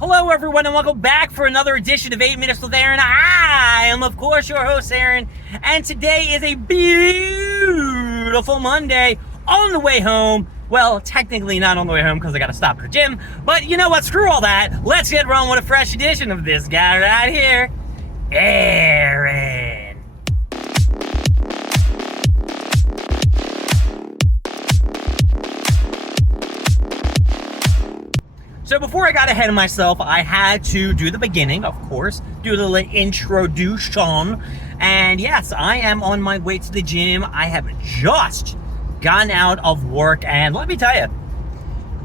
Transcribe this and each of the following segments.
Hello, everyone, and welcome back for another edition of 8 Minutes with Aaron. I am, of course, your host, Aaron, and today is a beautiful Monday on the way home. Well, technically not on the way home because I got to stop at the gym, but you know what? Screw all that. Let's get rolling with a fresh edition of this guy right here, Aaron. So before I got ahead of myself, I had to do the beginning, of course, do the little introduction. And yes, I am on my way to the gym. I have just gotten out of work, and let me tell you,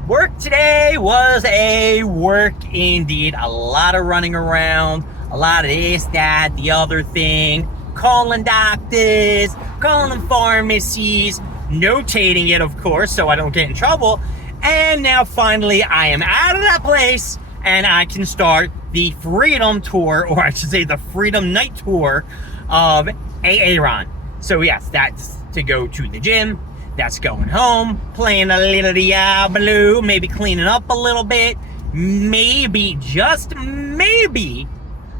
work today was a work indeed. A lot of running around, a lot of this, that, the other thing, calling doctors, calling pharmacies, notating it, of course, so I don't get in trouble. And now finally I am out of that place and I can start the Freedom Tour, or I should say the Freedom Night Tour of Aaron. So yes, that's to go to the gym, that's going home, playing a little Diablo, maybe cleaning up a little bit, maybe, just maybe,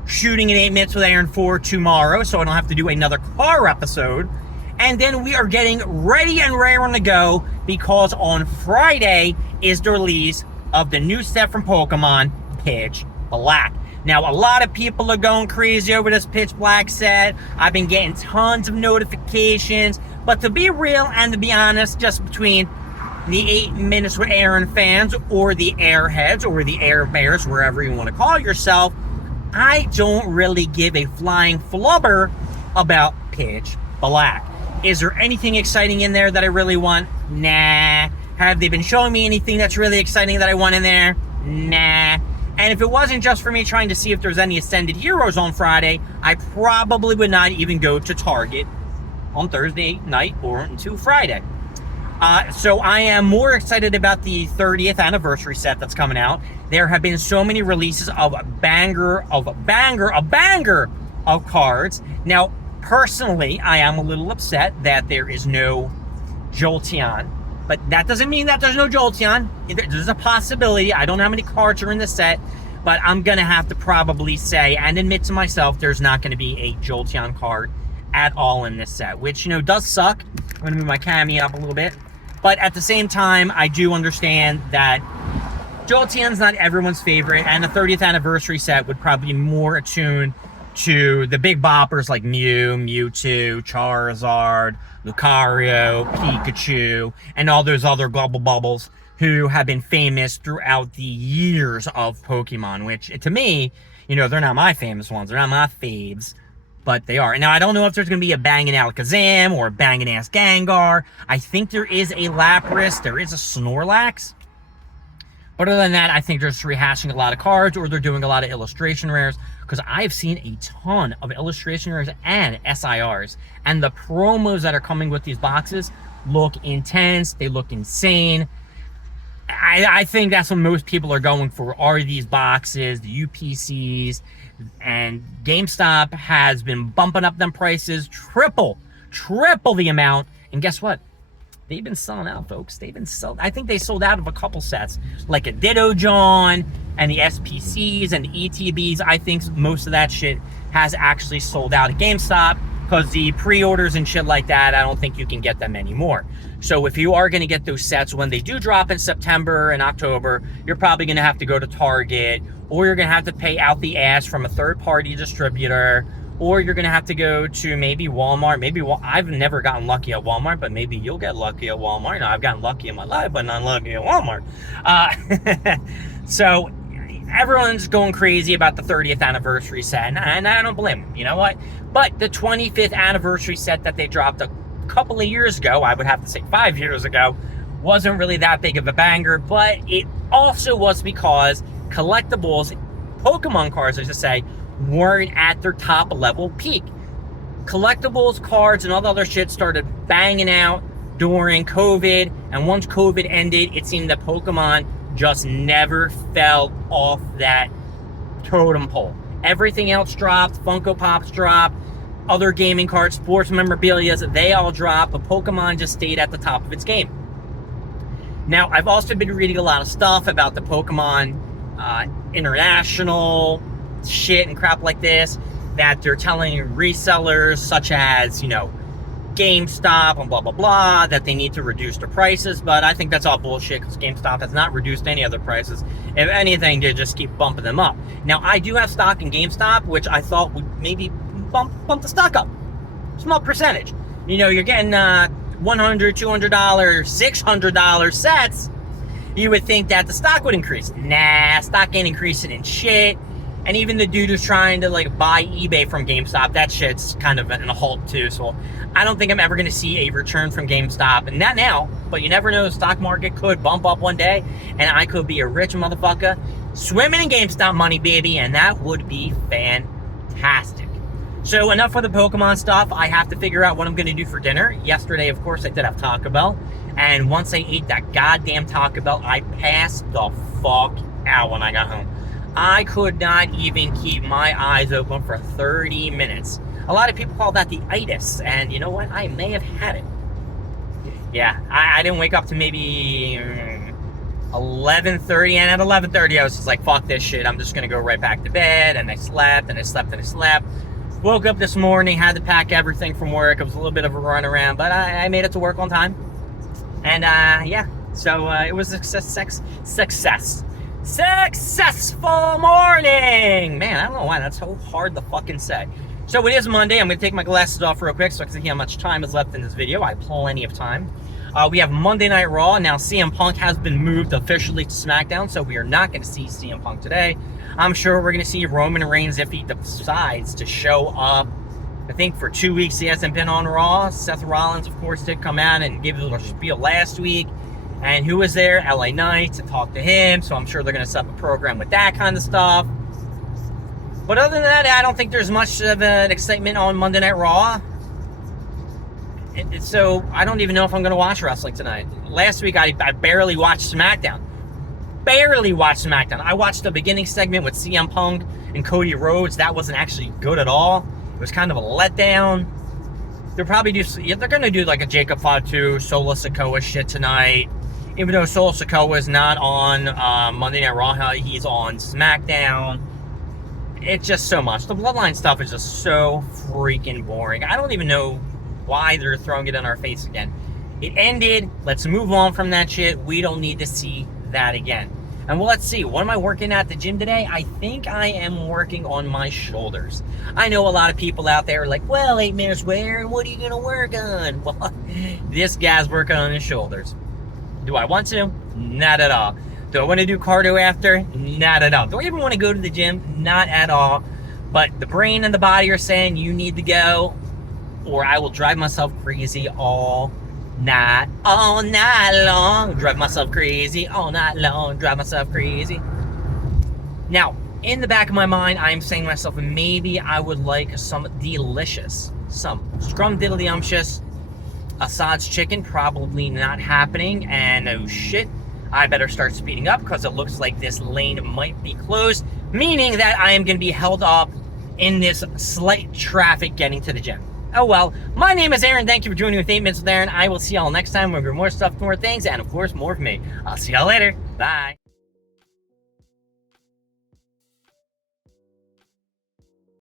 shooting an 8 Minutes with Aaron for tomorrow so I don't have to do another car episode. And then we are getting ready and raring to go because on Friday is the release of the new set from Pokemon, Pitch Black. Now, a lot of people are going crazy over this Pitch Black set. I've been getting tons of notifications. But to be real and to be honest, just between the 8 Minutes with Aaron fans or the Airheads or the Air Bears, wherever you want to call yourself, I don't really give a flying flubber about Pitch Black. Is there anything exciting in there that I really want? Nah. Have they been showing me anything that's really exciting that I want in there? Nah. And if it wasn't just for me trying to see if there's any Ascended Heroes on Friday, I probably would not even go to Target on Thursday night or until Friday. So I am more excited about the 30th anniversary set that's coming out. There have been so many releases of a banger of cards. Now, personally, I am a little upset that there is no Jolteon, but that doesn't mean that there's no Jolteon. There's a possibility. I don't know how many cards are in the set, but I'm going to have to probably say and admit to myself there's not going to be a Jolteon card at all in this set, which, you know, does suck. I'm going to move my cami up a little bit, but at the same time, I do understand that Jolteon's not everyone's favorite, and the 30th anniversary set would probably be more attuned to the big boppers like Mew, Mewtwo, Charizard, Lucario, Pikachu, and all those other Glubble Bubbles who have been famous throughout the years of Pokemon, which, to me, you know, they're not my famous ones. They're not my faves, but they are. Now, I don't know if there's going to be a banging Alakazam or a banging ass Gengar. I think there is a Lapras. There is a Snorlax. But other than that, I think they're just rehashing a lot of cards, or they're doing a lot of illustration rares, because I've seen a ton of illustration rares and SIRs, and the promos that are coming with these boxes look intense. They look insane. I think that's what most people are going for, are these boxes, the UPCs, and GameStop has been bumping up them prices triple the amount, and guess what? They've been selling out, folks. They've been sold. I think they sold out of a couple sets, like a Ditto John and the SPCs and the ETBs. I think most of that shit has actually sold out at GameStop, because the pre-orders and shit like that, I don't think you can get them anymore. So if you are going to get those sets when they do drop in September and October, you're probably going to have to go to Target, or you're going to have to pay out the ass from a third-party distributor, or you're going to have to go to maybe Walmart. Maybe I've never gotten lucky at Walmart, but maybe you'll get lucky at Walmart. No, I've gotten lucky in my life, but not lucky at Walmart. So everyone's going crazy about the 30th anniversary set, and I don't blame them. You know what? But the 25th anniversary set that they dropped a couple of years ago, I would have to say 5 years ago, wasn't really that big of a banger, but it also was because collectibles, Pokemon cards, I should say, weren't at their top level peak. Collectibles, cards, and all the other shit started banging out during COVID, and once COVID ended, it seemed that Pokemon just never fell off that totem pole. Everything else dropped. Funko Pops dropped. Other gaming cards, sports memorabilia, they all dropped, but Pokemon just stayed at the top of its game. Now, I've also been reading a lot of stuff about the Pokemon international shit and crap like this, that they're telling resellers such as, GameStop and blah, blah, blah, that they need to reduce their prices. But I think that's all bullshit, because GameStop has not reduced any other prices. If anything, they just keep bumping them up. Now, I do have stock in GameStop, which I thought would maybe bump the stock up. Small percentage. You're getting $100, $200, $600 sets. You would think that the stock would increase. Nah, stock ain't increasing in shit. And even the dude who's trying to buy eBay from GameStop, that shit's kind of in a halt too. So I don't think I'm ever going to see a return from GameStop. And not now, but you never know. The stock market could bump up one day, and I could be a rich motherfucker swimming in GameStop money, baby. And that would be fantastic. So enough with the Pokemon stuff. I have to figure out what I'm going to do for dinner. Yesterday, of course, I did have Taco Bell. And once I ate that goddamn Taco Bell, I passed the fuck out when I got home. I could not even keep my eyes open for 30 minutes. A lot of people call that the itis, and you know what? I may have had it. Yeah, I didn't wake up to maybe 11:30, and at 11:30 I was just like, fuck this shit, I'm just gonna go right back to bed. And I slept, and I slept, and I slept. Woke up this morning, had to pack everything from work. It was a little bit of a run around, but I made it to work on time. And yeah, so it was a successful morning. Man, I don't know why that's so hard to fucking say. So it is Monday. I'm going to take my glasses off real quick so I can see how much time is left in this video. I have plenty of time. We have Monday Night Raw. Now, CM Punk has been moved officially to SmackDown, so we are not going to see CM Punk today. I'm sure we're going to see Roman Reigns if he decides to show up. I think for 2 weeks he hasn't been on Raw. Seth Rollins, of course, did come out and give a little spiel last week. And who was there? LA Knight to talk to him. So I'm sure they're going to set up a program with that kind of stuff. But other than that, I don't think there's much of an excitement on Monday Night Raw. So I don't even know if I'm going to watch wrestling tonight. Last week, I barely watched SmackDown. I watched the beginning segment with CM Punk and Cody Rhodes. That wasn't actually good at all. It was kind of a letdown. They're going to do like a Jacob Fatu, Solo Sikoa shit tonight. Even though Solo Sikoa is not on Monday Night Raw, he's on SmackDown. It's just so much. The Bloodline stuff is just so freaking boring. I don't even know why they're throwing it in our face again. It ended. Let's move on from that shit. We don't need to see that again. And well, let's see. What am I working at the gym today? I think I am working on my shoulders. I know a lot of people out there are like, well, 8 minutes where? What are you going to work on? Well, this guy's working on his shoulders. Do I want to? Not at all. Do I want to do cardio after? Not at all. Do I even want to go to the gym? Not at all. But the brain and the body are saying you need to go, or I will drive myself crazy all night long. Drive myself crazy all night long. Drive myself crazy. Now, in the back of my mind, I'm saying to myself, maybe I would like some scrum-diddly-umptious Assad's chicken. Probably not happening. And oh shit, I better start speeding up because it looks like this lane might be closed, meaning that I am going to be held up in this slight traffic getting to the gym. Oh well, my name is Aaron. Thank you for joining me with 8 Minutes with Aaron. I will see y'all next time with more stuff, more things, and of course, more of me. I'll see y'all later. Bye.